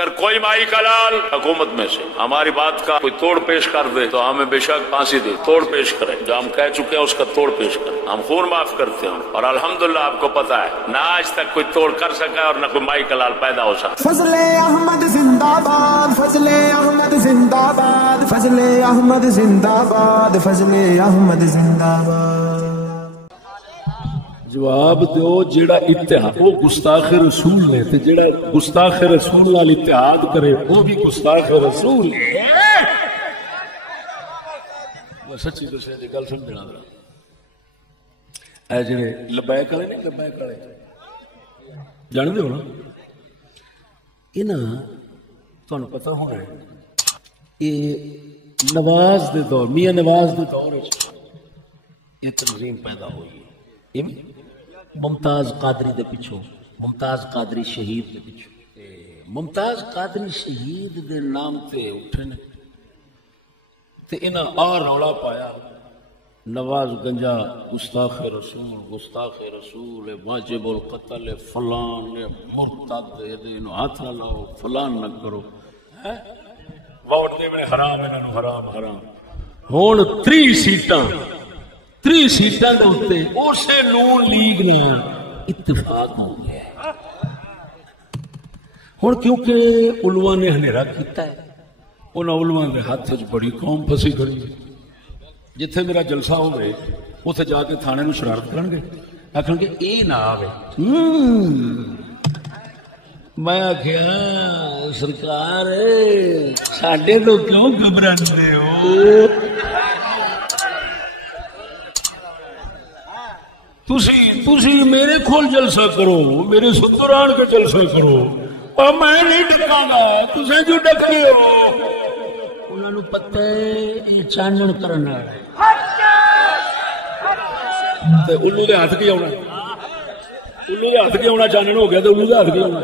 اگر کوئی مائی کا لال حکومت میں سے ہماری بات کا کوئی توڑ پیش کر دے تو ہمیں بے شک پھانسی دے، توڑ پیش کرے، جو ہم کہہ چکے ہیں اس کا توڑ پیش کرے، ہم خون معاف کرتے ہیں، اور الحمدللہ آپ کو پتا ہے نہ آج تک کوئی توڑ کر سکا اور نہ کوئی مائی کا لال پیدا ہو سکا۔ فضل احمد زندہ باد، فضل احمد زندہ باد، فضل احمد زندہ باد، فضل احمد زندہ باد۔ جواب دیو جیڑا اتحاد وہ گستاخ رسول نے تے جیڑا گستاخ رسول نال اتحاد کرے وہ بھی گستاخ رسول ہے۔ وہ سچی دسے دی گل سمجھنا ذرا، اے جڑے لبیک والے نہیں، لبیک والے جان دے ہو نا، انہاں تانوں پتہ ہونا ہے یہ نواز دے دور، میاں نواز دے دور وچ یہ تنظیم پیدا ہوئی ہے، ممتاز قادری دے پچھو، ممتاز قادری شہید دے پچھو، ممتاز قادری شہید دے نام تے اٹھے نے تے انہاں آ رولا پایا نواز گنجا گستاخ رسول، گستاخ رسول واجب القتل، فلان مرتد، انہوں ہاتھ نہ لاؤ، فلان نہ کرو، ووٹ دے میں حرام، انہوں حرام حرام۔ ہون 3 سیٹاں دے ہوتے اسے نون لیگ نے اتفاق ہو گیا ہے۔ ہوں کیونکہ علماء نے ہنیرا کیتا ہے، ان علماء کے ہاتھ بڑی قوم پھسی کھڑی ہے، جتھے میرا جلسہ ہوئے اتنے جا کے تھانے نو شرارت کرن گے، آخر گے اے نہ آوے۔ میں آخیا سرکار ساڈے تو کیوں گھبراندے ہو؟ تسی میرے کھول جلسہ کرو، میرے ستران کے جلسہ کرو، اور میں نہیں ڈکاں گا، تسے جو ڈکے ہو۔ انہوں نے پتہ ہے یہ چانن کرنا ہے، تے الو دے ہاتھ کی آنا، الو دے ہاتھ کی آنا چانن ہو گیا تو الو دے ہاتھ کی آنا۔